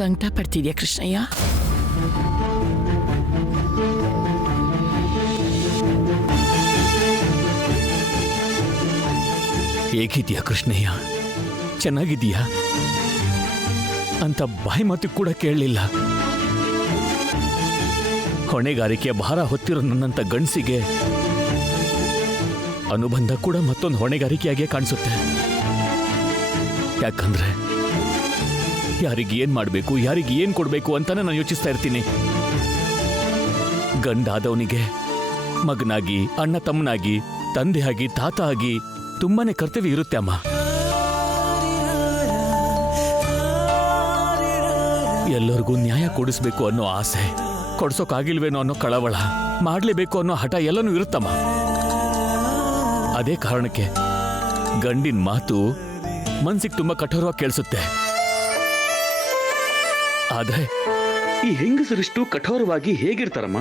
ಸಂಕಟ ಪಡ್ತಿದ್ಯಾ ಕೃಷ್ಣಯ್ಯ? ಹೇಗಿದ್ಯಾ ಕೃಷ್ಣಯ್ಯ? ಚೆನ್ನಾಗಿದ್ದೀಯಾ ಅಂತ ಬಾಯಿ ಮಾತು ಕೂಡ ಕೇಳಲಿಲ್ಲ. ಹೊಣೆಗಾರಿಕೆಯ ಭಾರ ಹೊತ್ತಿರೋ ನನ್ನಂತ ಗಂಡಸಿಗೆ ಅನುಬಂಧ ಕೂಡ ಮತ್ತೊಂದು ಹೊಣೆಗಾರಿಕೆಯಾಗೇ ಕಾಣಿಸುತ್ತೆ. ಯಾಕಂದ್ರೆ ಯಾರಿಗೆ ಏನ್ ಮಾಡಬೇಕು, ಯಾರಿಗೆ ಏನ್ ಕೊಡಬೇಕು ಅಂತಾನೆ ನಾನು ಯೋಚಿಸ್ತಾ ಇರ್ತೀನಿ. ಗಂಡಾದವನಿಗೆ ಮಗನಾಗಿ, ಅಣ್ಣ ತಮ್ಮನಾಗಿ, ತಂದೆಯಾಗಿ, ತಾತ ಆಗಿ ತುಂಬಾನೇ ಕರ್ತವ್ಯ ಇರುತ್ತೆ ಅಮ್ಮ. ಎಲ್ಲರಿಗೂ ನ್ಯಾಯ ಕೊಡಿಸ್ಬೇಕು ಅನ್ನೋ ಆಸೆ, ಕೊಡ್ಸೋಕಾಗಿಲ್ವೇನೋ ಅನ್ನೋ ಕಳವಳ, ಮಾಡ್ಲೇಬೇಕು ಅನ್ನೋ ಹಠ ಎಲ್ಲನೂ ಇರುತ್ತಮ್ಮ. ಅದೇ ಕಾರಣಕ್ಕೆ ಗಂಡಿನ ಮಾತು ಮನ್ಸಿಗೆ ತುಂಬಾ ಕಠೋರವಾಗಿ ಕೇಳಿಸುತ್ತೆ. ಆದ್ರೆ ಈ ಹೆಂಗಸರಿಷ್ಟು ಕಠೋರವಾಗಿ ಹೇಗಿರ್ತಾರಮ್ಮ?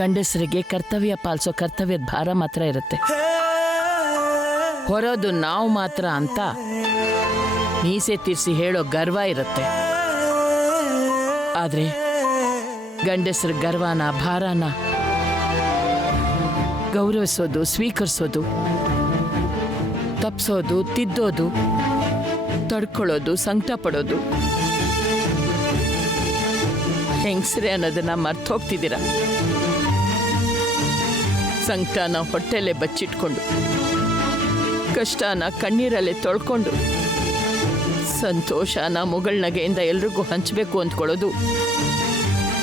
ಗಂಡಸರಿಗೆ ಕರ್ತವ್ಯ ಪಾಲಿಸೋ ಕರ್ತವ್ಯದ ಭಾರ ಮಾತ್ರ ಇರುತ್ತೆ. ಹೊರೋದು ನಾವು ಮಾತ್ರ ಅಂತ ಮೀಸೆ ತೀರ್ಸಿ ಹೇಳೋ ಗರ್ವ ಇರುತ್ತೆ. ಆದ್ರೆ ಗಂಡಸರ ಗರ್ವನ, ಭಾರನ ಗೌರವಿಸೋದು, ಸ್ವೀಕರಿಸೋದು, ತಪ್ಸೋದು, ತಿದ್ದೋದು, ತಡ್ಕೊಳ್ಳೋದು, ಸಂಕಟ ಪಡೋದು ಹೆಂಗಸ್ರೆ ಅನ್ನೋದನ್ನ ಮರ್ತು ಹೋಗ್ತಿದ್ದೀರ. ಸಂಕಟನ ಹೊಟ್ಟೆಲೆ ಬಚ್ಚಿಟ್ಕೊಂಡು, ಕಷ್ಟನ ಕಣ್ಣೀರಲ್ಲೇ ತೊಳ್ಕೊಂಡು, ಸಂತೋಷನ ಮುಗಳನಗೆಯಿಂದ ಎಲ್ರಿಗೂ ಹಂಚಬೇಕು ಅಂದ್ಕೊಳ್ಳೋದು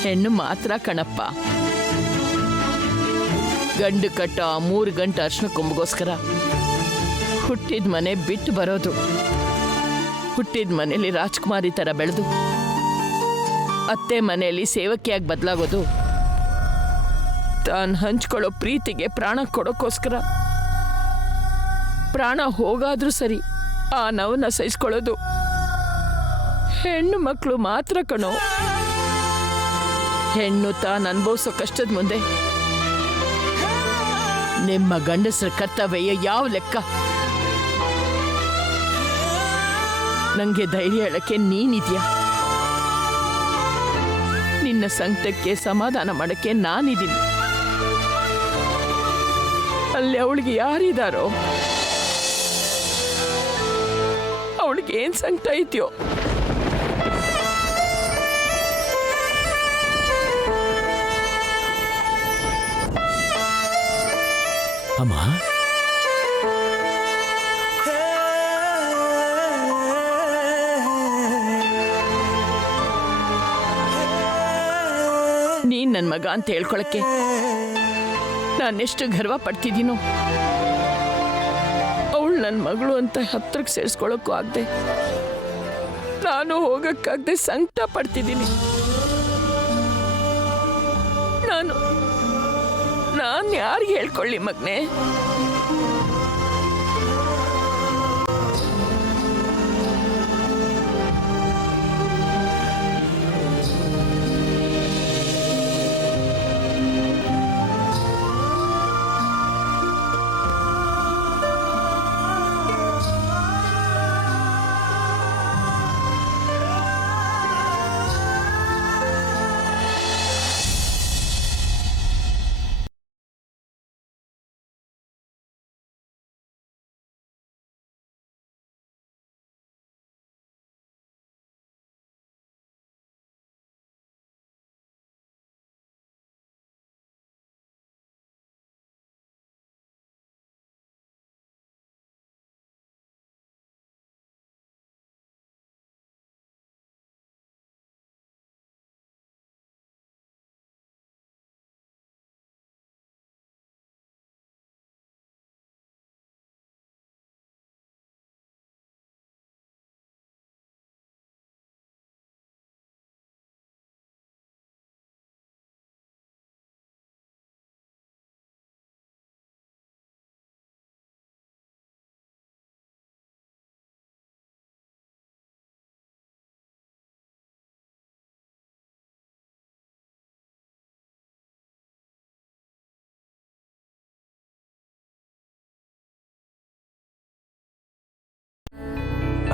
ಹೆಣ್ಣು ಮಾತ್ರ ಕಣಪ್ಪ. ಗಂಡು ಕಟ್ಟ 3 ಗಂಟೆ ಅರ್ಶನ ಕೊಂಬಗೋಸ್ಕರ ಹುಟ್ಟಿದ ಮನೆ ಬಿಟ್ಟು ಬರೋದು, ಹುಟ್ಟಿದ ಮನೆಯಲ್ಲಿ ರಾಜ್ಕುಮಾರಿ ಥರ ಬೆಳೆದು ಅತ್ತೆ ಮನೆಯಲ್ಲಿ ಸೇವಕಿಯಾಗಿ ಬದಲಾಗೋದು, ತಾನು ಹಂಚ್ಕೊಳ್ಳೋ ಪ್ರೀತಿಗೆ ಪ್ರಾಣ ಕೊಡೋಕ್ಕೋಸ್ಕರ ಪ್ರಾಣ ಹೋಗಾದ್ರೂ ಸರಿ ಆ ನೋವನ್ನ ಸಹಿಸ್ಕೊಳ್ಳೋದು ಹೆಣ್ಣು ಮಕ್ಕಳು ಮಾತ್ರ ಕಣೋ. ಹೆಣ್ಣು ತಾನು ಅನುಭವಿಸೋ ಕಷ್ಟದ ಮುಂದೆ ನಿಮ್ಮ ಗಂಡಸರ ಕರ್ತವ್ಯ ಯಾವ ಲೆಕ್ಕ? ನಂಗೆ ಧೈರ್ಯ ಹೇಳಕ್ಕೆ ನೀನಿದ್ಯಾ? ನಿನ್ನ ಸಂಕಟಕ್ಕೆ ಸಮಾಧಾನ ಮಾಡಕ್ಕೆ ನಾನಿದ್ದೀನಿ. ಅಲ್ಲಿ ಅವಳಿಗೆ ಯಾರಿದಾರೋ, ಅವಳಿಗೆ ಏನ್ ಸಂಕಟ ಐತ್ಯೋ? ಅಮ್ಮ, ನೀನ್ ನನ್ ಮಗ ಅಂತ ಹೇಳ್ಕೊಳಕ್ಕೆ ನಾನೆಷ್ಟು ಗರ್ವ ಪಡ್ತಿದ್ದೀನೋ, ಅವಳು ನನ್ನ ಮಗಳು ಅಂತ ಹತ್ರಕ್ಕೆ ಸೇರಿಸ್ಕೊಳಕ್ಕೂ ಆಗದೆ, ನಾನು ಹೋಗಕ್ಕಾಗದೆ ಸಂಕಟ ಪಡ್ತಿದ್ದೀನಿ. ನಾನು ಯಾರಿಗೆ ಹೇಳ್ಕೊಳ್ಳಿ ಮಗನೇ?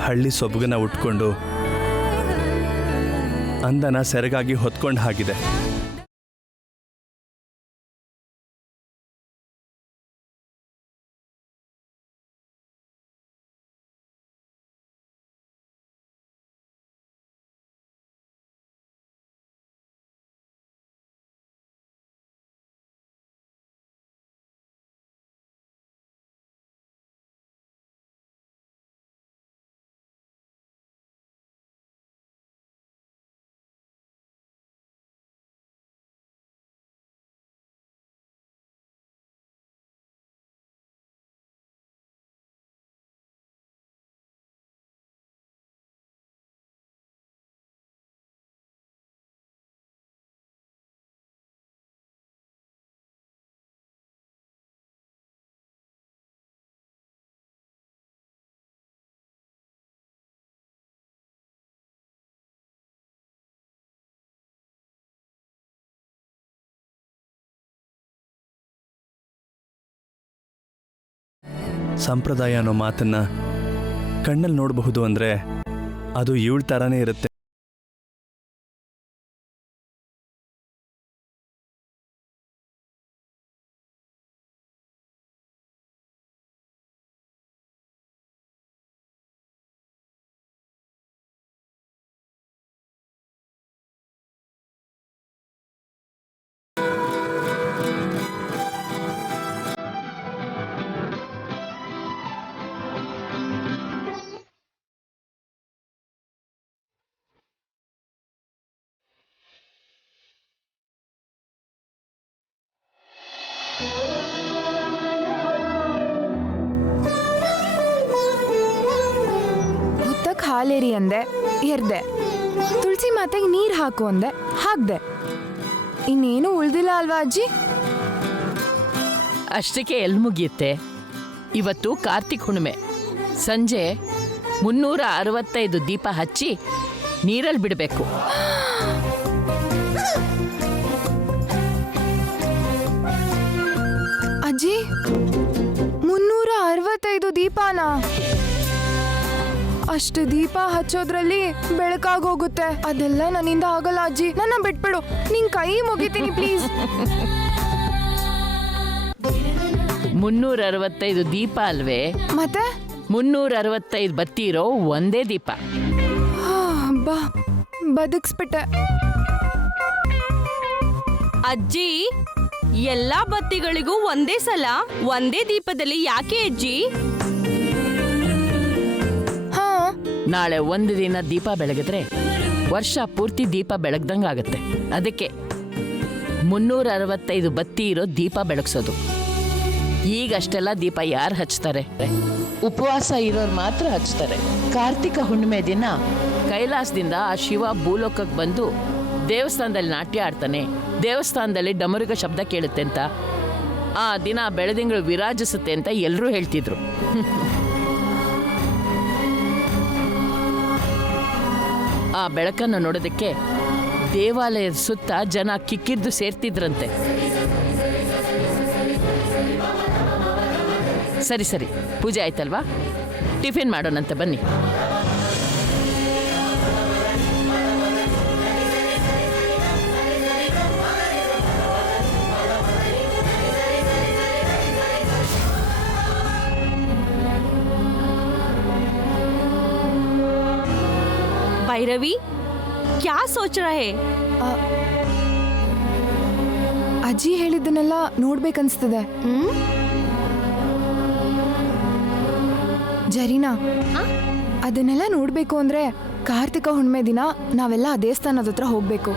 ಹಳ್ಳಿ ಸೊಬಗನ್ನ ಉಟ್ಕೊಂಡು ಅಂದನ ಸೆರಗಾಗಿ ಹೊತ್ಕೊಂಡ ಹಾಗಿದೆ. ಸಂಪ್ರದಾಯ ಅನ್ನೋ ಮಾತನ್ನ ಕಣ್ಣಲ್ಲಿ ನೋಡಬಹುದು ಅಂದರೆ ಅದು ಇವಳ ಥರನೇ ಇರುತ್ತೆ. ಹುತ್ತಕ್ಕೆ ಹಾಲೇರಿ ಅಂದೆ, ಎರ್ದೆ. ತುಳಸಿ ಮಾತೆಗೆ ನೀರು ಹಾಕು ಅಂದೆ, ಹಾಕ್ದೆ. ಇನ್ನೇನು ಉಳ್ದಿಲ್ಲ ಅಲ್ವಾ ಅಜ್ಜಿ? ಅಷ್ಟಕ್ಕೆ ಎಲ್ಲಿ ಮುಗಿಯುತ್ತೆ? ಇವತ್ತು ಕಾರ್ತಿಕ್ ಹುಣ್ಣಿಮೆ. ಸಂಜೆ 365 ದೀಪ ಹಚ್ಚಿ ನೀರಲ್ಲಿ ಬಿಡಬೇಕು. ಅಜ್ಜಿ, 365 ದೀಪಾನ? ಅಷ್ಟು ದೀಪ ಹಚ್ಚೋದ್ರಲ್ಲಿ ಬೆಳಕಾಗೋಗುತ್ತೆ. ಅದೆಲ್ಲ ನನ್ನಿಂದ ಆಗಲ್ಲ ಅಜ್ಜಿ, ನನ್ನ ಬಿಟ್ಬಿಡು. ನಿನ್ ಕೈ ಮುಗಿತೀನಿ ಪ್ಲೀಸ್. 365 ದೀಪ ಅಲ್ವೇ? ಮತ್ತೆ 365 ಬತ್ತಿ ಇರೋ ಒಂದೇ ದೀಪ. ಬಾ, ಬದುಕ್ಸ್ಬಿಟ್ಟೆ. ಅಜ್ಜಿ, ಎಲ್ಲಾ ಬತ್ತಿಗಳಿಗೂ ಒಂದೇ ಸಲ ಒಂದೇ ದೀಪದಲ್ಲಿ ಯಾಕೆ ಅಜ್ಜಿ? ನಾಳೆ ಒಂದು ದಿನ ದೀಪ ಬೆಳಗಿದ್ರೆ ವರ್ಷ ಪೂರ್ತಿ ದೀಪ ಬೆಳಗ್ದಂಗಾಗತ್ತೆ. ಅದಕ್ಕೆ 365 ಬತ್ತಿ ಇರೋ ದೀಪ ಬೆಳಗ್ಸೋದು. ಈಗಷ್ಟೆಲ್ಲ ದೀಪ ಯಾರು ಹಚ್ತಾರೆ? ಉಪವಾಸ ಇರೋರು ಮಾತ್ರ ಹಚ್ತಾರೆ. ಕಾರ್ತಿಕ ಹುಣ್ಣಿಮೆ ದಿನ ಕೈಲಾಸದಿಂದ ಆ ಶಿವ ಭೂಲೋಕಕ್ಕೆ ಬಂದು ದೇವಸ್ಥಾನದಲ್ಲಿ ನಾಟ್ಯ ಆಡ್ತಾನೆ, ದೇವಸ್ಥಾನದಲ್ಲಿ ಡಮರುಗ ಶಬ್ದ ಕೇಳುತ್ತೆ ಅಂತ, ಆ ದಿನ ಬೆಳದಿಂಗಳು ವಿರಾಜಿಸುತ್ತೆ ಅಂತ ಎಲ್ಲರೂ ಹೇಳ್ತಿದ್ರು. ಆ ಬೆಳಕನ್ನು ನೋಡೋದಕ್ಕೆ ದೇವಾಲಯದ ಸುತ್ತ ಜನ ಕಿಕ್ಕಿರ್ದು ಸೇರ್ತಿದ್ರಂತೆ. ಸರಿ ಸರಿ, ಪೂಜೆ ಆಯ್ತಲ್ವಾ? ಟಿಫಿನ್ ಮಾಡೋಣಂತೆ ಬನ್ನಿ. ಭೈರವಿ, ಕ್ಯಾ ಸೋಚ ರಹೆ? ಅಜ್ಜಿ ಹೇಳಿದ್ದನ್ನೆಲ್ಲ ನೋಡ್ಬೇಕನ್ಸ್ತದೆ. ಜರೀನಾ, ಅದನ್ನೆಲ್ಲ ನೋಡ್ಬೇಕು ಅಂದ್ರೆ ಕಾರ್ತಿಕ ಹುಣ್ಣಿಮೆ ದಿನ ನಾವೆಲ್ಲ ಆ ದೇವಸ್ಥಾನದ ಹತ್ರ ಹೋಗ್ಬೇಕು.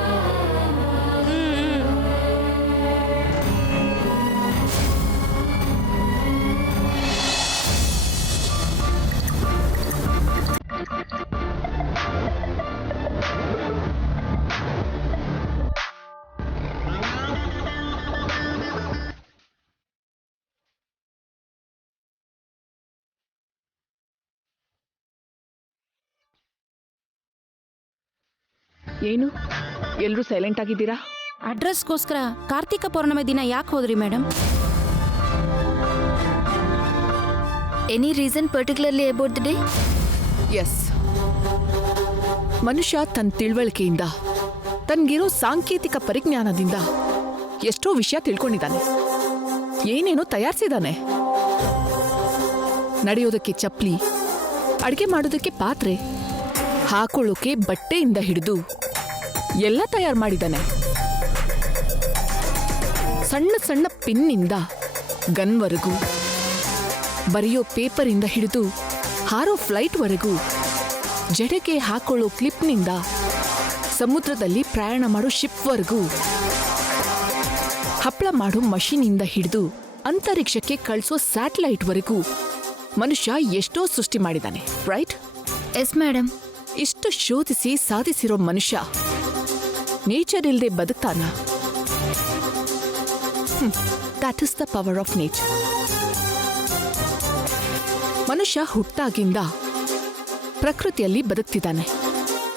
ಏನು ಎಲ್ಲರೂ ಸೈಲೆಂಟ್ ಆಗಿದ್ದೀರಾ? ಅಡ್ರೆಸ್ಗೋಸ್ಕರ ಕಾರ್ತಿಕ ಪೌರ್ಣಮಿ ದಿನ ಯಾಕೆ ಹೋದ್ರಿ madam? Any reason particularly about the day? Yes, ಮನುಷ್ಯ ತನ್ನ ತಿಳುವಳಿಕೆಯಿಂದ ತನ್ಗಿರೋ ಸಾಂಕೇತಿಕ ಪರಿಜ್ಞಾನದಿಂದ ಎಷ್ಟೋ ವಿಷಯ ತಿಳ್ಕೊಂಡಿದ್ದಾನೆ, ಏನೇನೋ ತಯಾರಿಸಿದಾನೆ. ನಡೆಯೋದಕ್ಕೆ ಚಪ್ಪಲಿ, ಅಡುಗೆ ಮಾಡೋದಕ್ಕೆ ಪಾತ್ರೆ, ಹಾಕೊಳ್ಳೋಕೆ ಬಟ್ಟೆಯಿಂದ ಹಿಡಿದು ಎಲ್ಲ ತಯಾರು ಮಾಡಿದ್ದಾನೆ. ಸಣ್ಣ ಸಣ್ಣ ಪಿನ್ನಿಂದ ಗನ್ವರೆಗೂ, ಬರೆಯೋ ಪೇಪರಿಂದ ಹಿಡಿದು ಹಾರೋ ಫ್ಲೈಟ್ವರೆಗೂ, ಜಡೆಗೆ ಹಾಕೊಳ್ಳೋ ಕ್ಲಿಪ್ನಿಂದ ಸಮುದ್ರದಲ್ಲಿ ಪ್ರಯಾಣ ಮಾಡೋ ಶಿಪ್ವರೆಗೂ, ಹಪ್ಪಳ ಮಾಡೋ ಮಷೀನಿಂದ ಹಿಡಿದು ಅಂತರಿಕ್ಷಕ್ಕೆ ಕಳಿಸೋ ಸ್ಯಾಟಲೈಟ್ವರೆಗೂ ಮನುಷ್ಯ ಎಷ್ಟೋ ಸೃಷ್ಟಿ ಮಾಡಿದ್ದಾನೆ, ರೈಟ್? Yes madam. ಇಷ್ಟು ಶೋಧಿಸಿ ಸಾಧಿಸಿರೋ ಮನುಷ್ಯ ನೇಚರ್ ಇಲ್ಲದೆ ಬದುಕ್ತಾನ? That is the power of nature. ಮನುಷ್ಯ ಹುಟ್ಟಾಗಿಂದ ಪ್ರಕೃತಿಯಲ್ಲಿ ಬದುಕ್ತಿದ್ದಾನೆ,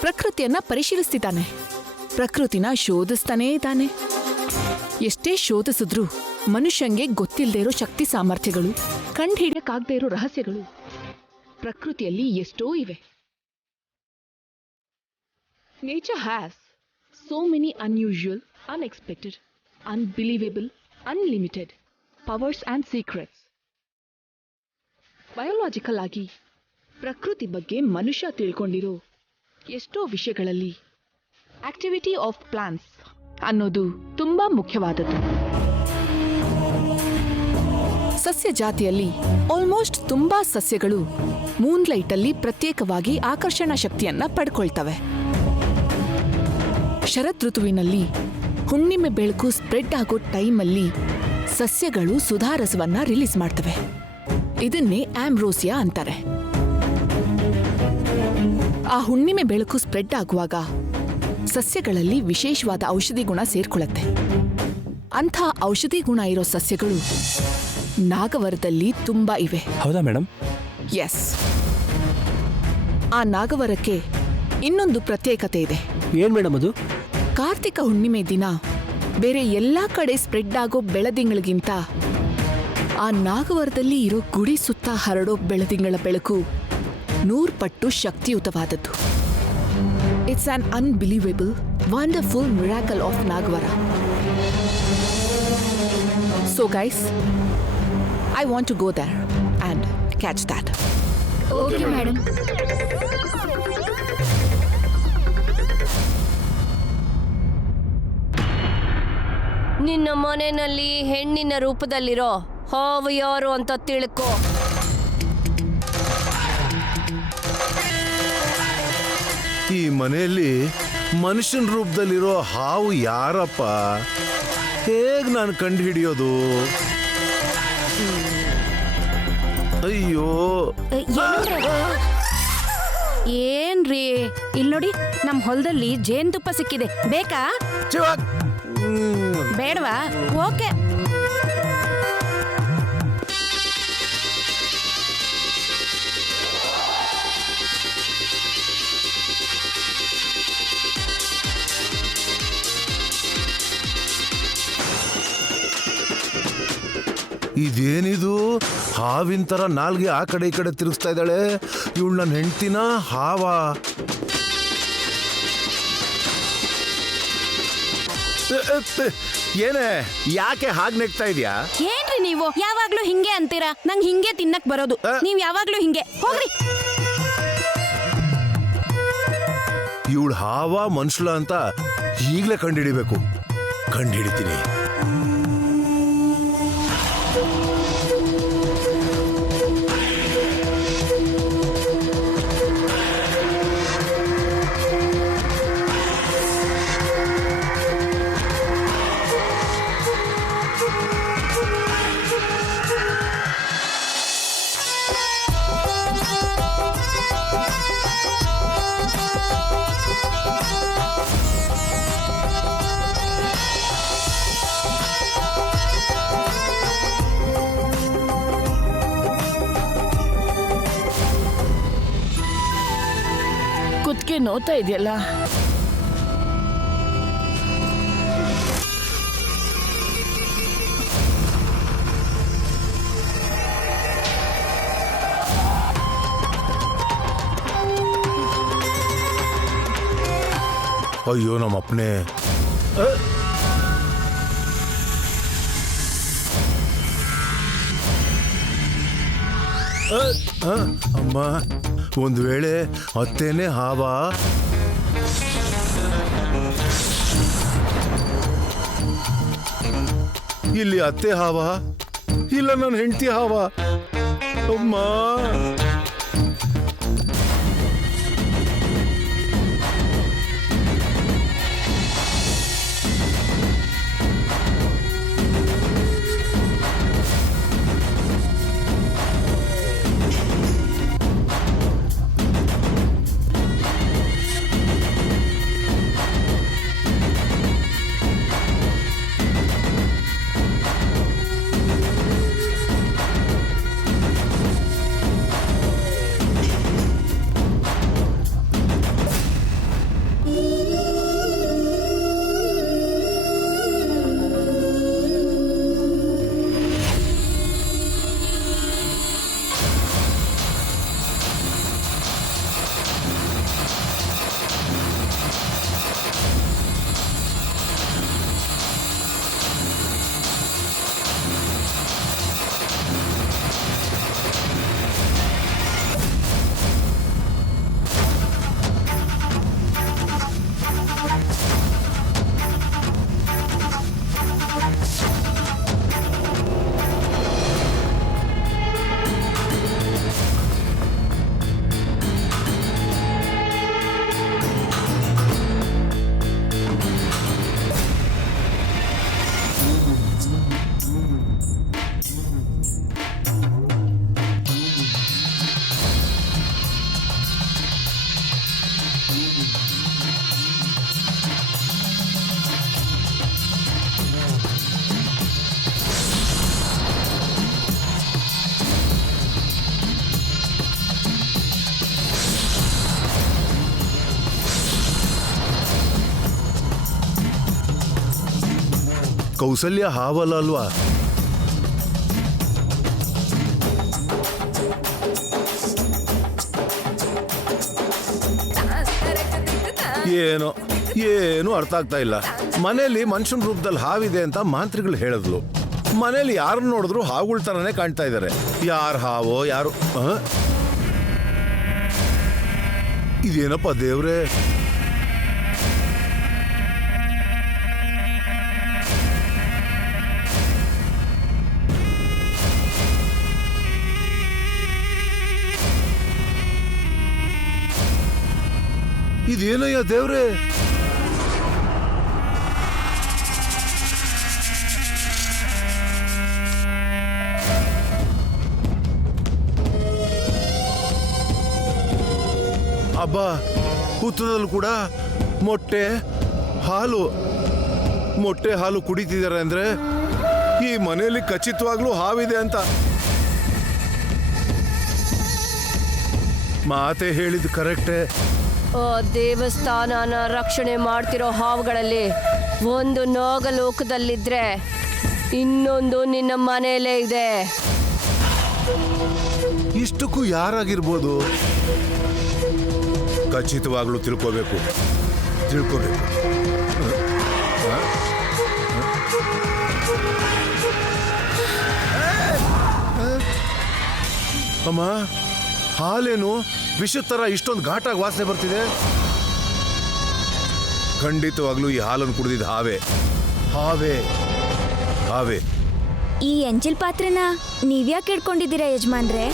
ಪ್ರಕೃತಿಯನ್ನ ಪರಿಶೀಲಿಸ್ತಿದ್ದಾನೆ, ಪ್ರಕೃತಿನ ಶೋಧಿಸ್ತಾನೇ ಇದ್ದಾನೆ. ಎಷ್ಟೇ ಶೋಧಿಸಿದ್ರೂ ಮನುಷ್ಯಂಗೆ ಗೊತ್ತಿಲ್ಲದೆ ಇರೋ ಶಕ್ತಿ ಸಾಮರ್ಥ್ಯಗಳು, ಕಂಡುಹಿಡಿಯಕ್ಕಾಗದೇ ಇರೋ ರಹಸ್ಯಗಳು ಪ್ರಕೃತಿಯಲ್ಲಿ ಎಷ್ಟೋ ಇವೆ. Nature has so many unusual, unexpected, unbelievable, unlimited powers and secrets. Biological ಆಗಿ ಪ್ರಕೃತಿ ಬಗ್ಗೆ ಮನುಷ್ಯ ತಿಳ್ಕೊಂಡಿರೋ ಎಷ್ಟೋ ವಿಷಯಗಳಲ್ಲಿ ಆಕ್ಟಿವಿಟಿ ಆಫ್ ಪ್ಲಾಂಟ್ಸ್ ಅನ್ನೋದು ತುಂಬಾ ಮುಖ್ಯವಾದದ್ದು. ಸಸ್ಯ ಜಾತಿಯಲ್ಲಿ ಆಲ್ಮೋಸ್ಟ್ ತುಂಬಾ ಸಸ್ಯಗಳು ಮೂನ್ಲೈಟಲ್ಲಿ ಪ್ರತ್ಯೇಕವಾಗಿ ಆಕರ್ಷಣಾ ಶಕ್ತಿಯನ್ನ ಪಡ್ಕೊಳ್ತವೆ. ಶರತ್ ಋತುವಿನಲ್ಲಿ ಹುಣ್ಣಿಮೆ ಬೆಳಕು ಸ್ಪ್ರೆಡ್ ಆಗೋ ಟೈಮಲ್ಲಿ ಸಸ್ಯಗಳು ಸುಧಾರಸವನ್ನ ರಿಲೀಸ್ ಮಾಡ್ತವೆ. ಇದನ್ನೇ ಆಂಬ್ರೋಸಿಯಾ ಅಂತಾರೆ. ಆ ಹುಣ್ಣಿಮೆ ಬೆಳಕು ಸ್ಪ್ರೆಡ್ ಆಗುವಾಗ ಸಸ್ಯಗಳಲ್ಲಿ ವಿಶೇಷವಾದ ಔಷಧಿ ಗುಣ ಸೇರ್ಕೊಳ್ಳುತ್ತೆ. ಅಂಥ ಔಷಧಿ ಗುಣ ಇರೋ ಸಸ್ಯಗಳು ನಾಗವರದಲ್ಲಿ ತುಂಬಾ ಇವೆ. ಹೌದಾ ಮೇಡಮ್? ಎಸ್. ಆ ನಾಗವರಕ್ಕೆ ಇನ್ನೊಂದು ಪ್ರತ್ಯೇಕತೆ ಇದೆ. ಏನ್ ಮೇಡಮ್ ಅದು? ಕಾರ್ತಿಕ ಹುಣ್ಣಿಮೆ ದಿನ ಬೇರೆ ಎಲ್ಲಾ ಕಡೆ ಸ್ಪ್ರೆಡ್ ಆಗೋ ಬೆಳದಿಂಗಳಿಗಿಂತ ಆ ನಾಗವರದಲ್ಲಿ ಇರೋ ಗುಡಿ ಸುತ್ತ ಹರಡೋ ಬೆಳದಿಂಗಳ ಬೆಳಕು 100 ಪಟ್ಟು ಶಕ್ತಿಯುತವಾದದ್ದು. It's an unbelievable, wonderful miracle of Nagavara. So guys, I want to go there and catch that. Okay madam. ನಿನ್ನ ಮನೆಯಲ್ಲಿ ಹೆಣ್ಣಿನ ರೂಪದಲ್ಲಿರೋ ಹಾವು ಯಾರು ಅಂತ ತಿಳ್ಕೊ. ಈ ಮನೆಯಲ್ಲಿ ಮನುಷ್ಯನ ರೂಪದಲ್ಲಿರೋ ಹಾವು ಯಾರಪ್ಪ? ಹೇಗ್ ನಾನು ಕಂಡು ಹಿಡಿಯೋದು? ಅಯ್ಯೋ, ಏನ್ರಿ, ಇಲ್ಲಿ ನೋಡಿ, ನಮ್ ಹೊಲದಲ್ಲಿ ಜೇನುತುಪ್ಪ ಸಿಕ್ಕಿದೆ, ಬೇಕಾ? ಬೇಡವಾ? ಓಕೆ. ಇದೇನಿದು? ಹಾವಿನ ತರ ನಾಲ್ಗೆ ಆ ಕಡೆ ಈ ಕಡೆ ತಿರುಗಿಸ್ತಾ ಇದ್ದಾಳೆ. ಇವಳು ನನ್ನ ಹೆಂಡ್ತಿನ ಹಾವ? ಏನೇ, ಯಾಕೆ ಹಾಗೆ ನೆಗ್ತಾ ಇದೆಯಾ? ಏನ್ರಿ ನೀವು ಯಾವಾಗ್ಲೂ ಹಿಂಗೆ ಅಂತೀರಾ? ನಂಗೆ ಹಿಂಗೆ ತಿನ್ನಕ್ ಬರೋದು, ನೀವ್ ಯಾವಾಗ್ಲೂ ಹಿಂಗೆ. ಹೋಗ್ರಿ. ಇವಳು ಹಾವ ಮನುಷ್ಯಳ ಅಂತ ಈಗಲೇ ಕಂಡುಹಿಡಿಬೇಕು. ಕಂಡುಹಿಡಿತೀನಿ. ಕುತ್ತಿಗೆ ನೋತಾ ಇದೆಯಲ್ಲ? ಅಯ್ಯೋ ನಮ್ಮಪ್ಪನೇ. ಅಮ್ಮ, ಒಂದು ವೇಳೆ ಅತ್ತೇನೆ ಹಾವ? ಇಲ್ಲಿ ಅತ್ತೆ ಹಾವ ಇಲ್ಲ ನನ್ನ ಹೆಂಡತಿ ಹಾವ? ಅಮ್ಮ, ಕೌಸಲ್ಯ ಹಾವಲ್ಲ ಅಲ್ವಾ? ಏನು ಅರ್ಥ ಆಗ್ತಾ ಇಲ್ಲ. ಮನೆಯಲ್ಲಿ ಮನುಷ್ಯನ ರೂಪದಲ್ಲಿ ಹಾವಿದೆ ಅಂತ ಮಾಂತ್ರಿಗಳು ಹೇಳಿದ್ಲು. ಮನೇಲಿ ಯಾರನ್ನ ನೋಡಿದ್ರು ಹಾವುಗಳ ತರನೇ ಕಾಣ್ತಾ ಇದ್ದಾರೆ. ಯಾರು ಹಾವೋ ಯಾರು? ಇದೇನಪ್ಪ ದೇವ್ರೇ? ಇದೇನಯ್ಯ ದೇವ್ರೇ? ಅಬ್ಬಾ, ಹುತ್ತದಲ್ಲಿ ಕೂಡ ಮೊಟ್ಟೆ ಹಾಲು ಕುಡಿತಿದ್ದಾರೆ ಅಂದ್ರೆ ಈ ಮನೆಯಲ್ಲಿ ಖಚಿತವಾಗ್ಲೂ ಹಾವಿದೆ ಅಂತ. ಮಾತೆ ಹೇಳಿದ್ದು ಕರೆಕ್ಟೇ. ದೇವಸ್ಥಾನನ ರಕ್ಷಣೆ ಮಾಡ್ತಿರೋ ಹಾವುಗಳಲ್ಲಿ ಒಂದು ನಾಗಲೋಕದಲ್ಲಿದ್ರೆ ಇನ್ನೊಂದು ನಿನ್ನ ಮನೆಯಲ್ಲೇ ಇದೆ. ಇಷ್ಟಕ್ಕೂ ಯಾರಾಗಿರ್ಬೋದು? ಖಚಿತವಾಗ್ಲೂ ತಿಳ್ಕೋಬೇಕು. ಅಮ್ಮ, ಹಾಲೇನು ವಿಷದ ಥರ ಇಷ್ಟೊಂದು ಘಾಟಾಗಿ ವಾಸನೆ ಬರ್ತಿದೆ? ಖಂಡಿತವಾಗ್ಲೂ ಈ ಹಾಲನ್ನು ಕುಡಿದಿದ್ದ ಹಾವೇ. ಈ ಎಂಜಿಲ್ ಪಾತ್ರೆನ ನೀವ್ಯಾಕೆ ಇಟ್ಕೊಂಡಿದ್ದೀರಾ ಯಜಮಾನ್ರೆ?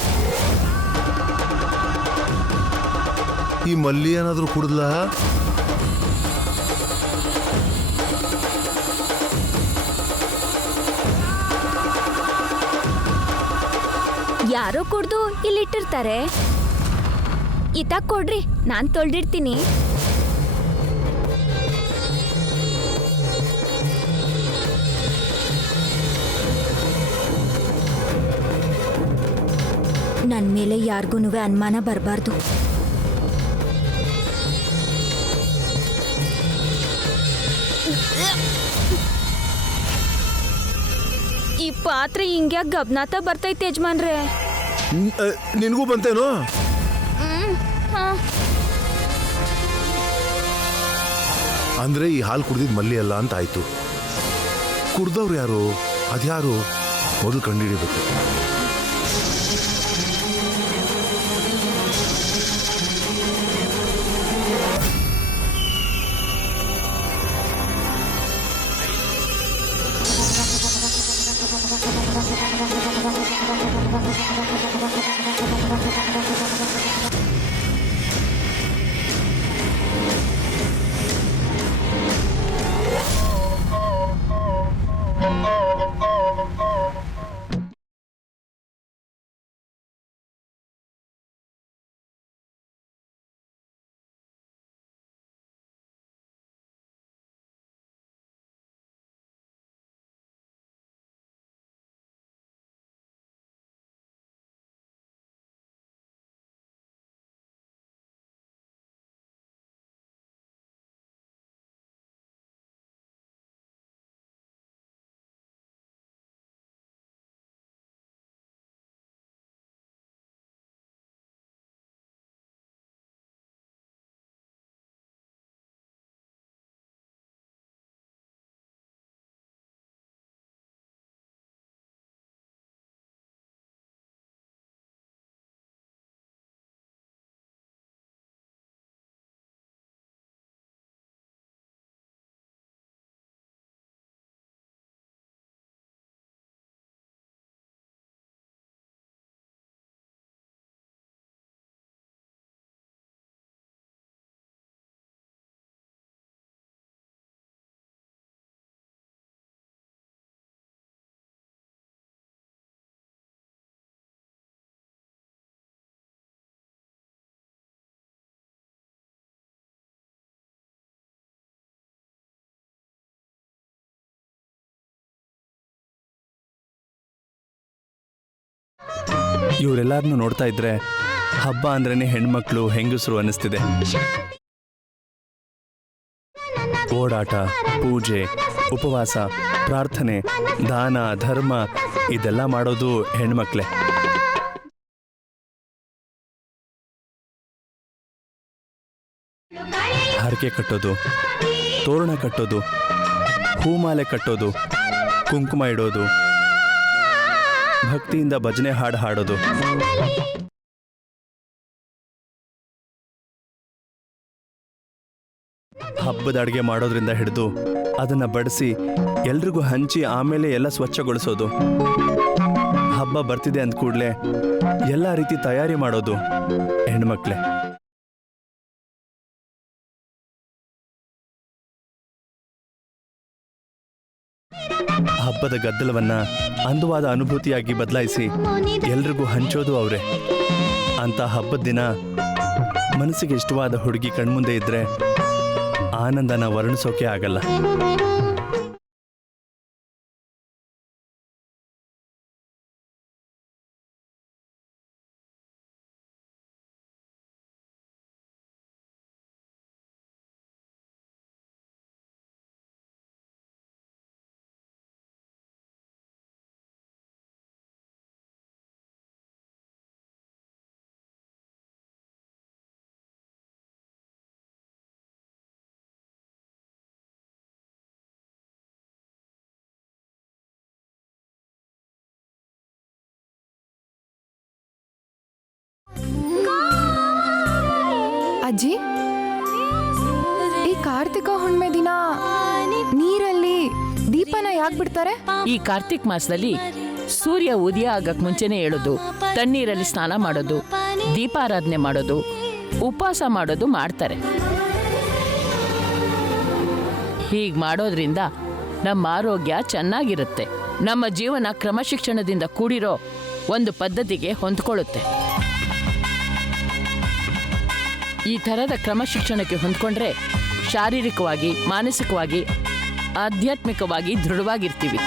ಈ ಮಲ್ಲಿ ಏನಾದ್ರೂ ಕುಡಿದ್ಲಾ? ಯಾರೋ ಕುಡ್ದು ಇಲ್ಲಿಟ್ಟಿರ್ತಾರೆ. ಇತ್ತಾಗ ಕೊಡ್ರಿ, ನಾನು ತೊಳ್ದಿಡ್ತೀನಿ. ನನ್ನ ಮೇಲೆ ಯಾರಿಗೂ ಅನುಮಾನ ಬರಬಾರ್ದು. ಈ ಪಾತ್ರೆ ಹಿಂಗ್ಯಾಕೆ ಗಬ್ನಾತ ಬರ್ತೈತೆ ಯಜಮಾನ್ರೆ? ನಿನಗೂ ಬಂತೇನೋ? ಅಂದ್ರೆ ಈ ಹಾಲು ಕುಡ್ದಿದ್ ಮಲ್ಲಿ ಅಲ್ಲ ಅಂತ ಆಯ್ತು. ಕುಡ್ದವ್ರು ಯಾರು, ಅದ್ಯಾರು ಮೊದಲು ಕಂಡುಹಿಡಿಬೇಕು. ಇವರೆಲ್ಲರನ್ನೂ ನೋಡ್ತಾ ಇದ್ರೆ ಹಬ್ಬ ಅಂದ್ರೇನೆ ಹೆಣ್ಮಕ್ಳು ಹೆಂಗಸರು ಅನ್ನಿಸ್ತಿದೆ. ಓಡಾಟ, ಪೂಜೆ, ಉಪವಾಸ, ಪ್ರಾರ್ಥನೆ, ದಾನ, ಧರ್ಮ ಇದೆಲ್ಲ ಮಾಡೋದು ಹೆಣ್ಮಕ್ಳೇ. ಹರಕೆ ಕಟ್ಟೋದು, ತೋರಣ ಕಟ್ಟೋದು, ಹೂಮಾಲೆ ಕಟ್ಟೋದು, ಕುಂಕುಮ ಇಡೋದು, ಭಕ್ತಿಯಿಂದ ಭಜನೆ ಹಾಡು ಹಾಡೋದು. ಹಬ್ಬದ ಅಡುಗೆ ಮಾಡೋದ್ರಿಂದ ಹಿಡಿದು ಅದನ್ನ ಬಡಿಸಿ ಎಲ್ರಿಗೂ ಹಂಚಿ ಆಮೇಲೆ ಎಲ್ಲ ಸ್ವಚ್ಛಗೊಳಿಸೋದು. ಹಬ್ಬ ಬರ್ತಿದೆ ಅಂದ ಕೂಡಲೇ ಎಲ್ಲ ರೀತಿ ತಯಾರಿ ಮಾಡೋದು ಹೆಣ್ಮಕ್ಳೇ. ಹಬ್ಬದ ಗದ್ದಲವನ್ನ ಅಂದವಾದ ಅನುಭೂತಿಯಾಗಿ ಬದಲಾಯಿಸಿ ಎಲ್ರಿಗೂ ಹಂಚೋದು ಅವರೇ. ಅಂತ ಹಬ್ಬದ ದಿನ ಮನಸ್ಸಿಗೆ ಇಷ್ಟವಾದ ಹುಡುಗಿ ಕಣ್ಮುಂದೆ ಇದ್ರೆ ಆನಂದನ ವರ್ಣಿಸೋಕೆ ಆಗಲ್ಲ. ಅಜ್ಜಿ, ಈ ಕಾರ್ತಿಕ ಹುಣ್ಣಿಮೆ ದಿನ ನೀರಲ್ಲಿ ದೀಪನ ಯಾಕೆ ಬಿಡ್ತಾರೆ? ಈ ಕಾರ್ತಿಕ್ ಮಾಸದಲ್ಲಿ ಸೂರ್ಯ ಉದಯ ಆಗಕ್ ಮುಂಚೆನೆ ಹೇಳೋದು, ತಣ್ಣೀರಲ್ಲಿ ಸ್ನಾನ ಮಾಡೋದು, ದೀಪಾರಾಧನೆ ಮಾಡೋದು, ಉಪವಾಸ ಮಾಡೋದು ಮಾಡ್ತಾರೆ. ಹೀಗೆ ಮಾಡೋದ್ರಿಂದ ನಮ್ಮ ಆರೋಗ್ಯ ಚೆನ್ನಾಗಿರುತ್ತೆ. ನಮ್ಮ ಜೀವನ ಕ್ರಮಶಿಕ್ಷಣದಿಂದ ಕೂಡಿರೋ ಒಂದು ಪದ್ಧತಿಗೆ ಹೊಂದ್ಕೊಳ್ಳುತ್ತೆ. ಈ ಥರದ ಕ್ರಮಶಿಕ್ಷಣಕ್ಕೆ ಹೊಂದ್ಕೊಂಡ್ರೆ ಶಾರೀರಿಕವಾಗಿ, ಮಾನಸಿಕವಾಗಿ, ಆಧ್ಯಾತ್ಮಿಕವಾಗಿ ದೃಢವಾಗಿರ್ತೀವಿ.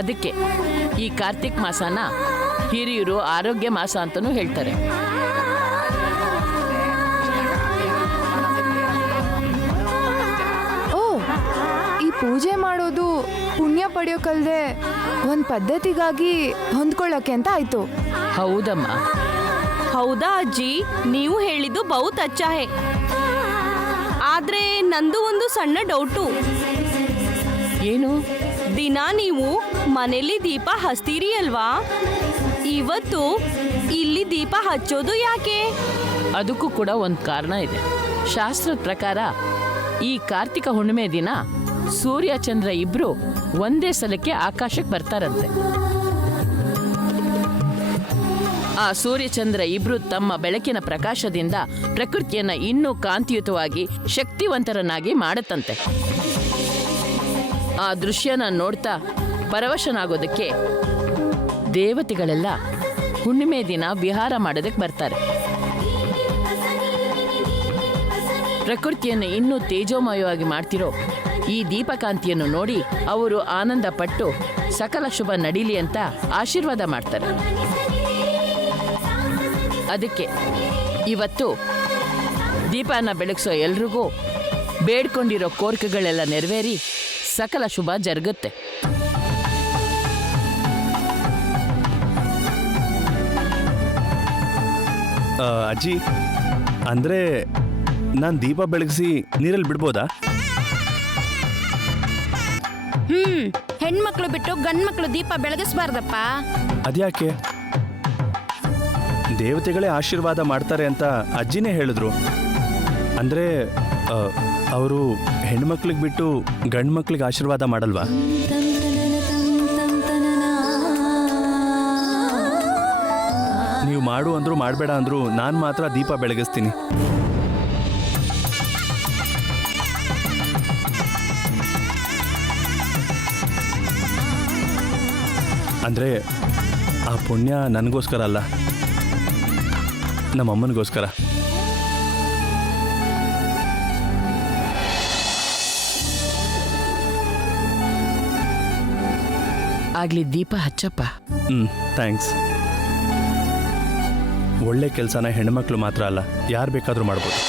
ಅದಕ್ಕೆ ಈ ಕಾರ್ತಿಕ್ ಮಾಸನ ಹಿರಿಯರು ಆರೋಗ್ಯ ಮಾಸ ಅಂತಲೂ ಹೇಳ್ತಾರೆ. ಈ ಪೂಜೆ ಮಾಡೋದು ಪುಣ್ಯ ಹೌದಾ ಅಜ್ಜಿ, ನೀವು ಹೇಳಿದ್ದು ಬಹುತ್ ಅಚ್ಚಾ ಹೇ. ಆದ್ರೆ ನಂದು ಒಂದು ಸಣ್ಣ ಡೌಟು. ಏನು? ದಿನ ನೀವು ಮನೇಲಿ ದೀಪ ಹಚ್ತೀರಿ ಅಲ್ವಾ, ಇವತ್ತು ಇಲ್ಲಿ ದೀಪ ಹಚ್ಚೋದು ಯಾಕೆ? ಅದಕ್ಕೂ ಕೂಡ ಒಂದು ಕಾರಣ ಇದೆ. ಶಾಸ್ತ್ರದ ಪ್ರಕಾರ ಈ ಕಾರ್ತಿಕ ಹುಣ್ಣಿಮೆ ದಿನ ಸೂರ್ಯ ಚಂದ್ರ ಇಬ್ರು ಒಂದೇ ಸಲಕ್ಕೆ ಆಕಾಶಕ್ಕೆ ಬರ್ತಾರಂತೆ. ಆ ಸೂರ್ಯಚಂದ್ರ ಇಬ್ರು ತಮ್ಮ ಬೆಳಕಿನ ಪ್ರಕಾಶದಿಂದ ಪ್ರಕೃತಿಯನ್ನ ಇನ್ನೂ ಕಾಂತಿಯುತವಾಗಿ ಶಕ್ತಿವಂತರನ್ನಾಗಿ ಮಾಡುತ್ತಂತೆ. ಆ ದೃಶ್ಯನ ನೋಡ್ತಾ ಪರವಶನಾಗೋದಕ್ಕೆ ದೇವತೆಗಳೆಲ್ಲ ಹುಣ್ಣಿಮೆ ದಿನ ವಿಹಾರ ಮಾಡೋದಕ್ಕೆ ಬರ್ತಾರೆ. ಪ್ರಕೃತಿಯನ್ನು ಇನ್ನೂ ತೇಜೋಮಯವಾಗಿ ಮಾಡ್ತಿರೋ ಈ ದೀಪಕಾಂತಿಯನ್ನು ನೋಡಿ ಅವರು ಆನಂದ ಪಟ್ಟು ಸಕಲ ಶುಭ ನಡೀಲಿ ಅಂತ ಆಶೀರ್ವಾದ ಮಾಡ್ತಾರೆ. ಅದಕ್ಕೆ ಇವತ್ತು ದೀಪನ ಬೆಳಗಿಸೋ ಎಲ್ರಿಗೂ ಬೇಡ್ಕೊಂಡಿರೋ ಕೋರಿಕೆಗಳೆಲ್ಲ ನೆರವೇರಿ ಸಕಲ ಶುಭ ಜರುಗುತ್ತೆ. ಅಜ್ಜಿ, ಅಂದರೆ ನಾನು ದೀಪ ಬೆಳಗಿಸಿ ನೀರಲ್ಲಿ ಬಿಡ್ಬೋದಾ? ಹೆಣ್ಮಕ್ಳು ಬಿಟ್ಟು ಗಂಡ್ಮಕ್ಳು ದೀಪ ಬೆಳಗಿಸ್ಬಾರ್ದಪ್ಪ. ಅದ್ಯಾಕೆ? ದೇವತೆಗಳೇ ಆಶೀರ್ವಾದ ಮಾಡ್ತಾರೆ ಅಂತ ಅಜ್ಜಿನೇ ಹೇಳಿದ್ರು. ಅಂದರೆ ಅವರು ಹೆಣ್ಮಕ್ಳಿಗೆ ಬಿಟ್ಟು ಗಂಡು ಮಕ್ಳಿಗೆ ಆಶೀರ್ವಾದ ಮಾಡಲ್ವಾ? ನೀವು ಮಾಡು ಅಂದ್ರು ಮಾಡಬೇಡ ಅಂದ್ರು ನಾನು ಮಾತ್ರ ದೀಪ ಬೆಳಗಿಸ್ತೀನಿ. ಅಂದರೆ ಆ ಪುಣ್ಯ ನನಗೋಸ್ಕರ ಅಲ್ಲ, ನಮ್ಮ ಅಮ್ಮನಿಗೋಸ್ಕರ. ಆಗ್ಲಿ, ದೀಪ ಹಚ್ಚಪ್ಪ. ಥ್ಯಾಂಕ್ಸ್. ಒಳ್ಳೆ ಕೆಲಸನ ಹೆಣ್ಮಕ್ಳು ಮಾತ್ರ ಅಲ್ಲ, ಯಾರು ಬೇಕಾದರೂ ಮಾಡ್ಬೋದು.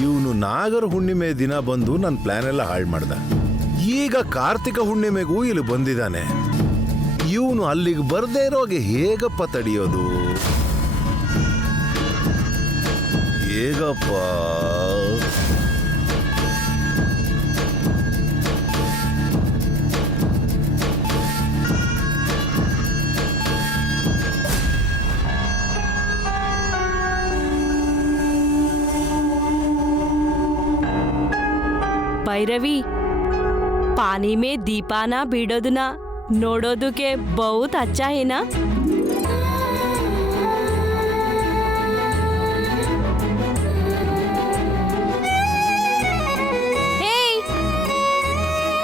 ಇವನು ನಾಗರ ಹುಣ್ಣಿಮೆ ದಿನ ಬಂದು ನನ್ನ ಪ್ಲಾನ್ ಎಲ್ಲ ಹಾಳು ಮಾಡ್ದ. ಈಗ ಕಾರ್ತಿಕ ಹುಣ್ಣಿಮೆಗೂ ಇಲ್ಲಿ ಬಂದಿದ್ದಾನೆ. ಇವನು ಅಲ್ಲಿಗೆ ಬರ್ದೇ ಇರೋಗೆ ಹೇಗಪ್ಪ ತಡೆಯೋದು? ಹೇಗಪ್ಪ? ಭೈರವಿ, ಪಾನಿ ಮೇ ದೀಪಾನ ಬಿಡೋದನ್ನ ನೋಡೋದಕ್ಕೆ ಬಹುತ್ ಅಚ್ಚಾ ಹೇನಾ?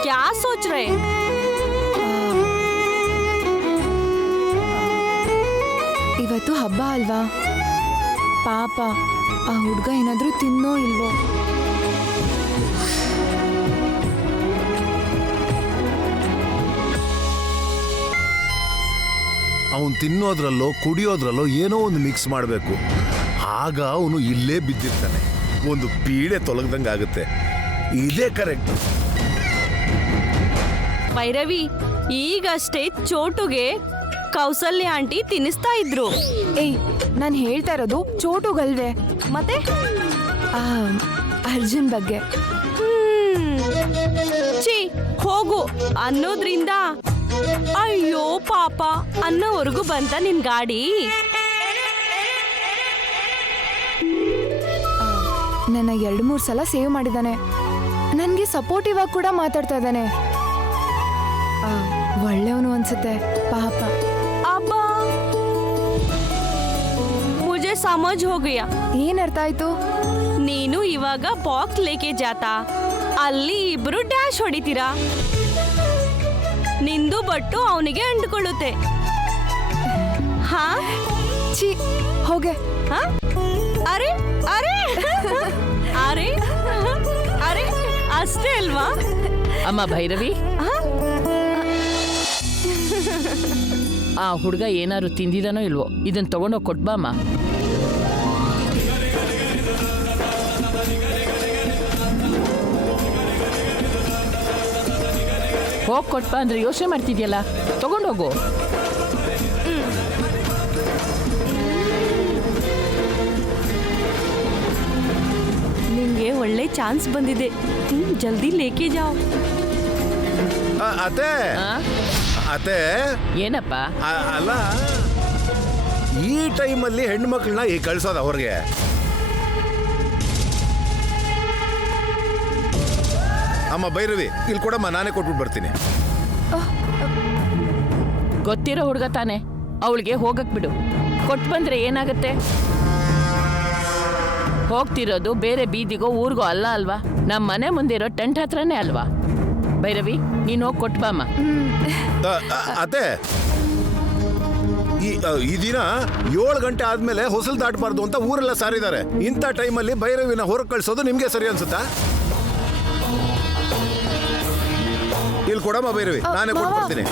क्या सोच रहे? ಇವತ್ತು ಹಬ್ಬ ಅಲ್ವಾ, ಪಾಪ ಆ ಹುಡ್ಗ ಏನಾದ್ರೂ ತಿನ್ನೋ ಇಲ್ವೋ. ಅವನು ತಿನ್ನೋದ್ರಲ್ಲೋ ಕುಡಿಯೋದ್ರಲ್ಲೋ ಏನೋ ಒಂದು ಮಿಕ್ಸ್ ಮಾಡಬೇಕು. ಆಗ ಅವನು ಇಲ್ಲೇ ಬಿದ್ದಿರ್ತಾನೆ, ಒಂದು ಪೀಡೆ ತೊಲಗ್ದಂಗೆ ಆಗುತ್ತೆ. ಇದೇ ಕರೆಕ್ಟ್. ಭೈರವಿ, ಈಗಷ್ಟೇ ಚೋಟುಗೆ ಕೌಸಲ್ಯ ಆಂಟಿ ತಿನ್ನಿಸ್ತಾ ಇದ್ರು. ಏಯ್, ನಾನು ಹೇಳ್ತಾ ಇರೋದು ಚೋಟುಗಲ್ವೇ, ಮತ್ತೆ ಅರ್ಜುನ್ ಬಗ್ಗೆ. ಛೀ, ಹೋಗು ಅನ್ನೋದ್ರಿಂದ ಅಯ್ಯೋ ಪಾಪ ಅನ್ನೋವರೆಗೂ ಬಂತ ನಿನ್ ಗಾಡಿ. ನನ್ನ 2-3 ಸಲ ಸೇವ್ ಮಾಡಿದ್ದಾನೆ. ನನಗೆ ಸಪೋರ್ಟಿವ್ ಆಗಿ ಕೂಡ ಮಾತಾಡ್ತಾ ಇದ್ದಾನೆ. ಒಳ್ಳೆಯವನು ಅನ್ಸುತ್ತೆ ಪಾಪ. ಅಬ್ಬಾ, ಮುಜೆ ಸಮಜ್ ಹೋ ಗಯಾ. ಏನ್ ಅರ್ಥ ಆಯ್ತು? ನೀನು ಇವಾಗ ಬಾಕ್ಸ್ ಲೇಕೆ ಜಾತಾ, ಅಲ್ಲಿ ಇಬ್ರು ಡ್ಯಾಶ್ ಹೊಡಿತೀರಾ. ನಿಂದು ಬಟ್ಟು ಅವನಿಗೆ ಅಂಟ್ಕೊಳ್ಳುತ್ತೆ. ಹಾ ಛೀ, ಹೋಗೆ. ಹಾ? ಅರೆ ಅರೆ ಅರೆ ಅರೆ ಅಷ್ಟೇ ಅಲ್ವಾ? ಅಮ್ಮ ಭೈರವಿ, ಆ ಹುಡುಗ ಏನಾದ್ರು ತಿಂದಿದಾನೋ ಇಲ್ವೋ, ಇದನ್ನ ತಗೊಂಡೋಗಿ ಕೊಟ್ಬಾಮ್ಮ. ಹೋಗಿ ಕೊಟ್ಬಾ ಅಂದ್ರೆ ಯೋಚನೆ ಮಾಡ್ತಿದ್ಯಲ್ಲ, ತಗೊಂಡೋಗು. ನಿಂಗೆ ಒಳ್ಳೆ ಚಾನ್ಸ್ ಬಂದಿದೆ, ಜಲ್ದಿ ಲೇಕೆ ಜಾವ್. ಅತ್ತೆ ಆ? ಅತ್ತೆ, ಏನಪ್ಪ? ಅಲ್ಲ, ಈ ಟೈಮಲ್ಲಿ ಹೆಣ್ಮಕ್ಳನ್ನ ಈ ಕಳ್ಸೋದ ಅವ್ರಿಗೆ? ಅಮ್ಮ ಭೈರವಿ, ಇಲ್ಲಿ ಕೊಡಮ್ಮ, ನಾನೇ ಕೊಟ್ಬಿಟ್ಟು ಬರ್ತೀನಿ. ಗೊತ್ತಿರೋ ಹುಡುಗ ತಾನೆ, ಅವಳಿಗೆ ಹೋಗಕ್ ಬಿಡು. ಕೊಟ್ಟು ಬಂದ್ರೆ ಏನಾಗತ್ತೆ? ಹೋಗ್ತಿರೋದು ಬೇರೆ ಬೀದಿಗೋ ಊರಿಗೋ ಅಲ್ಲ ಅಲ್ವಾ, ನಮ್ಮ ಮನೆ ಮುಂದೆ ಇರೋ ಟೆಂಟ್ ಹತ್ರನೇ ಅಲ್ವಾ. ಭೈರವಿ, ನೀನು ಹೋಗಿ ಕೊಟ್ಬಾಮ್ಮ. ಅತ್ತೆ, ಈ ದಿನ 7 ಗಂಟೆ ಆದ್ಮೇಲೆ ಹೊಸಲು ದಾಟಬಾರ್ದು ಅಂತ ಊರೆಲ್ಲ ಸಾರಿದ್ದಾರೆ. ಇಂಥ ಟೈಮಲ್ಲಿ ಭೈರವಿನ ಹೊರಗೆ ಕಳ್ಸೋದು ನಿಮ್ಗೆ ಸರಿ ಅನ್ಸುತ್ತಾ? ಇಲ್ಲಿ ಕೊಡಮ್ಮ ಭೈರವಿ, ನಾನೇ ಕೊಟ್ಬಿಡ್ತೀನಿ.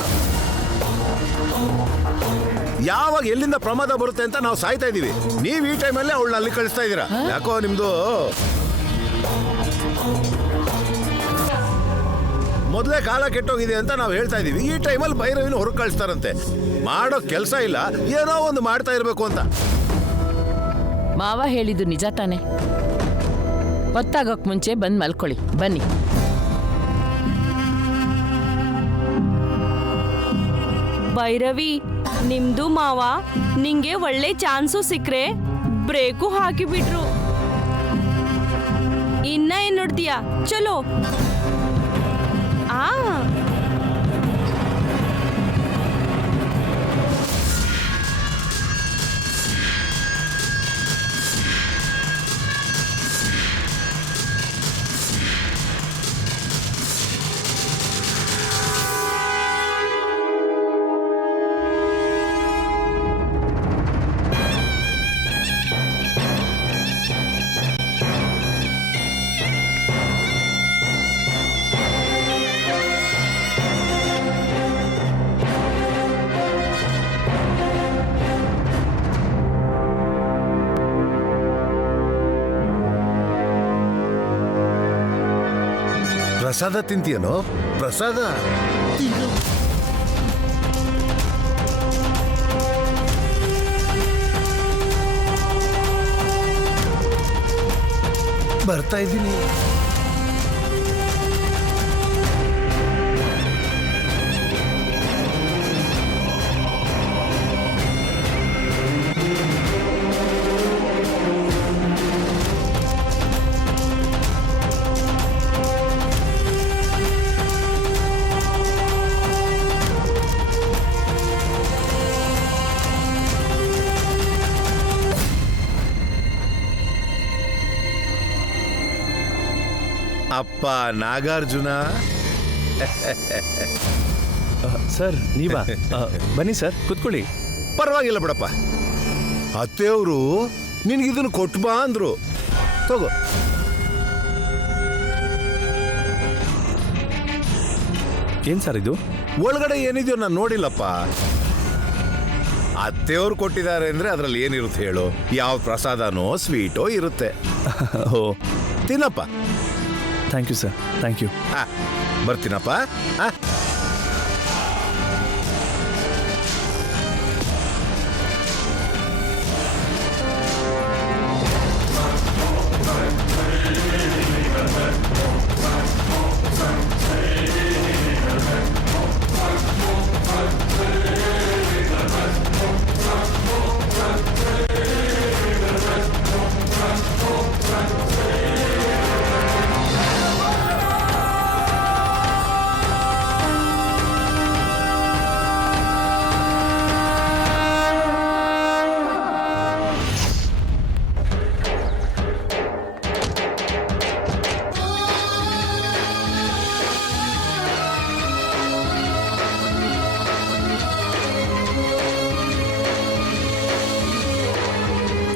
ಯಾವಾಗ ಎಲ್ಲಿಂದ ಪ್ರಮಾದ ಬರುತ್ತೆ ಅಂತ ನಾವು ಸಾಯ್ತಾ ಇದೀವಿ, ನೀವು ಈ ಟೈಮಲ್ಲಿ ಅವಳನ್ನ ಅಲ್ಲಿ ಕಳಿಸ್ತಾ ಇದ್ದೀರಾ. ಯಾಕೋ ನಿಮ್ದು ಮೊದಲೇ ಕಾಲ ಕೆಟ್ಟೋಗಿದೆ ಅಂತ ನಾವು ಹೇಳ್ತಾ ಇದೀವಿ. ಈ ಟೈಮಲ್ಲಿ ಭೈರವಿನ ಹೊರಗೆ ಕಳಿಸ್ತಾರಂತೆ. ಮಾಡೋ ಕೆಲಸ ಇಲ್ಲ, ಏನೋ ಒಂದು ಮಾಡ್ತಾ ಇರಬೇಕು ಅಂತ. ಮಾವ ಹೇಳಿದ್ದು ನಿಜ ತಾನೆ. ಹೊತ್ತಾಗಕ್ ಮುಂಚೆ ಬಂದು ಮಲ್ಕೊಳ್ಳಿ. ಬನ್ನಿ. ಭೈರವಿ, ನಿಮ್ದು ಮಾವ ನಿಂಗೆ ಒಳ್ಳೆ ಚಾನ್ಸು ಸಿಕ್ರೆ ಬ್ರೇಕು ಹಾಕಿಬಿಟ್ರು. ಇನ್ನ ಏನ್ ನೋಡ್ತೀಯಾ? ಚಲೋ. ಆ ಪ್ರಸಾದ ತಿಂತೀಯನೋ? ಪ್ರಸಾದ ಬರ್ತಾ ಇದ್ದೀನಿ. ಅಪ್ಪ ನಾಗಾರ್ಜುನ. ಸರ್ ನೀವಾ? ಬನ್ನಿ ಸರ್, ಕೂತ್ಕೊಳ್ಳಿ. ಪರವಾಗಿಲ್ಲ ಬಿಡಪ್ಪ. ಅತ್ತೆಯವರು ನಿನಗಿದನ್ನು ಕೊಟ್ಟು ಬಾ ಅಂದ್ರು. ತಗೋ. ಏನು ಸರ್ ಇದು? ಒಳಗಡೆ ಏನಿದೆಯೋ ನಾನು ನೋಡಿಲ್ಲಪ್ಪ. ಅತ್ತೆಯವ್ರು ಕೊಟ್ಟಿದ್ದಾರೆ ಅಂದ್ರೆ ಅದರಲ್ಲಿ ಏನಿರುತ್ತೆ ಹೇಳು? ಯಾವ ಪ್ರಸಾದನೋ ಸ್ವೀಟೋ ಇರುತ್ತೆ. ಓ, ತಿನ್ನಪ್ಪ. Thank you sir, thank you. ಬರ್ತೀನಪ್ಪ.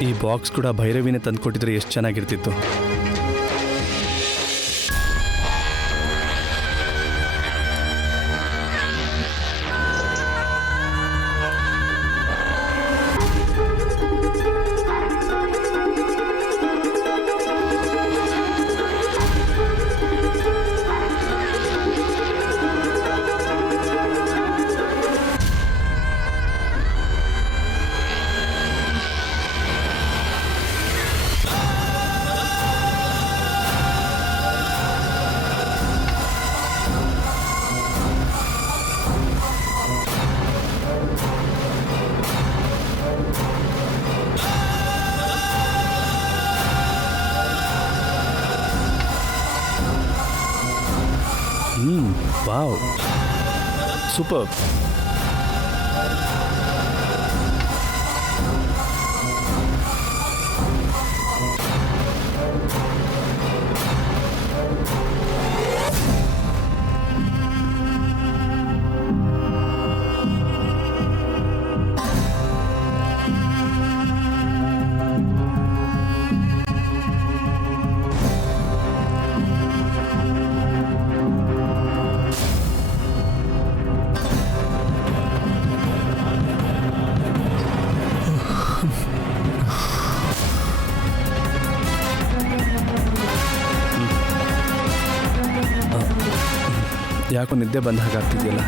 ಈ ಬಾಕ್ಸ್ ಕೂಡ ಭೈರವಿನೇ ತಂದು ಕೊಟ್ಟಿದ್ರೆ ಎಷ್ಟು ಚೆನ್ನಾಗಿರ್ತಿತ್ತು. Wow, super. ಯಾಕೋ ನಿದ್ದೆ ಬಂದ ಹಾಗಾಗ್ತಿದೆಯಲ್ಲ.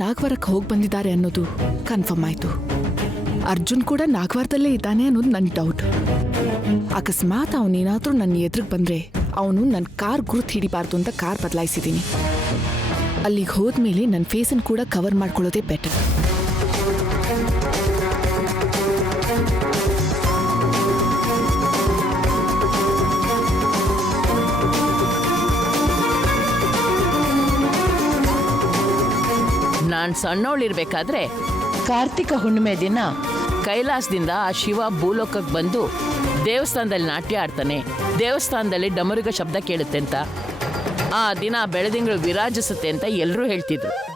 ನಾಗವರಕ್ಕೆ ಹೋಗಿ ಬಂದಿದ್ದಾರೆ ಅನ್ನೋದು ಕನ್ಫರ್ಮ್ ಆಯ್ತು. ಅರ್ಜುನ್ ಕೂಡ ನಾಗವಾರದಲ್ಲೇ ಇದ್ದಾನೆ ಅನ್ನೋದು ನನ್ನ ಡೌಟ್. ಅಕಸ್ಮಾತ್ ಅವನೇನಾದ್ರೂ ನನ್ನ ಎದುರಿಗೆ ಬಂದ್ರೆ ಅವನು ನನ್ನ ಕಾರ್ ಗುರುತು ಹಿಡಿಬಾರ್ದು ಅಂತ ಕಾರ್ ಬದಲಾಯಿಸಿದ್ದೀನಿ. ಅಲ್ಲಿಗೆ ಹೋದ್ಮೇಲೆ ನನ್ನ ಫೇಸನ್ನು ಕೂಡ ಕವರ್ ಮಾಡ್ಕೊಳ್ಳೋದೇ ಬೆಟರ್. ನಾನು ಸಣ್ಣವಳಿರ್ಬೇಕಾದ್ರೆ ಕಾರ್ತಿಕ ಹುಣ್ಣಿಮೆ ದಿನ ಕೈಲಾಸದಿಂದ ಆ ಶಿವ ಭೂಲೋಕಕ್ಕೆ ಬಂದು ದೇವಸ್ಥಾನದಲ್ಲಿ ನಾಟ್ಯ ಆಡ್ತಾನೆ, ದೇವಸ್ಥಾನದಲ್ಲಿ ಡಮರುಗ ಶಬ್ದ ಕೇಳುತ್ತೆ ಅಂತ, ಆ ದಿನ ಬೆಳದಿಂಗಳು ವಿರಾಜಿಸುತ್ತೆ ಅಂತ ಎಲ್ಲರೂ ಹೇಳ್ತಿದ್ರು.